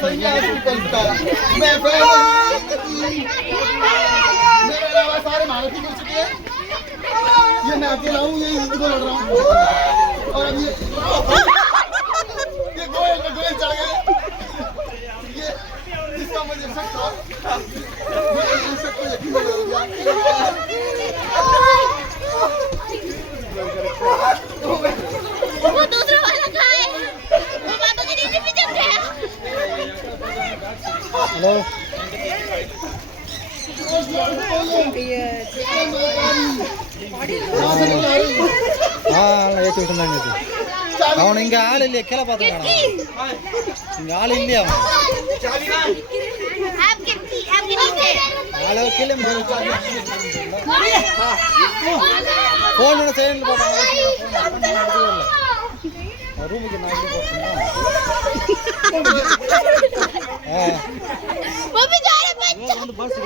सही है करता मैं फिर मेरे अलावा सारे भारतीय कर चुके हैं ये मैं अकेला हूँ ये इनको लड़ रहा हूँ और अब ये गोयल चढ़ गए ये इसका मुझे शक था वो दूसरा वाला कहाँ है? वो बातों के नीचे भी चल गया। हेलो அவன் இங்க ஆள் இல்லையா கீழே பார்த்துக்கலாம் இங்க ஆள் இல்லையா ஆளோ கீழே போன் சைலண்ட் போட்டாங்க ரூமுக்கு நான் वो बेचारे बच्चे வந்து பஸ்